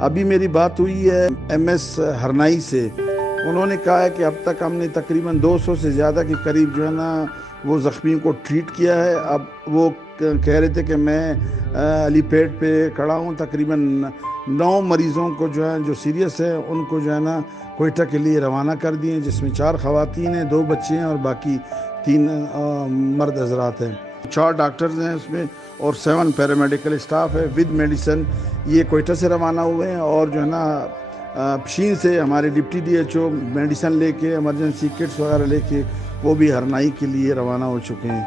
अभी मेरी बात हुई है एमएस हरनाई से। उन्होंने कहा है कि अब तक हमने तकरीबन 200 से ज़्यादा के करीब जो है ना वो ज़ख्मियों को ट्रीट किया है। अब वो कह रहे थे कि मैं अलीपेड पे खड़ा हूँ, तकरीबन 9 मरीज़ों को जो है जो सीरियस है उनको जो है ना कोयटा के लिए रवाना कर दिए, जिसमें 4 ख़वातीन हैं, 2 बच्चे हैं और बाकी 3 मर्द हजरात हैं। 4 डॉक्टर्स हैं उसमें और 7 पैरामेडिकल स्टाफ है विद मेडिसन। ये कोयटा से रवाना हुए हैं और जो है ना पशीन से हमारे डिप्टी डीएचओ मेडिसन लेके, इमरजेंसी किट्स वगैरह लेके वो भी हरनाई के लिए रवाना हो चुके हैं।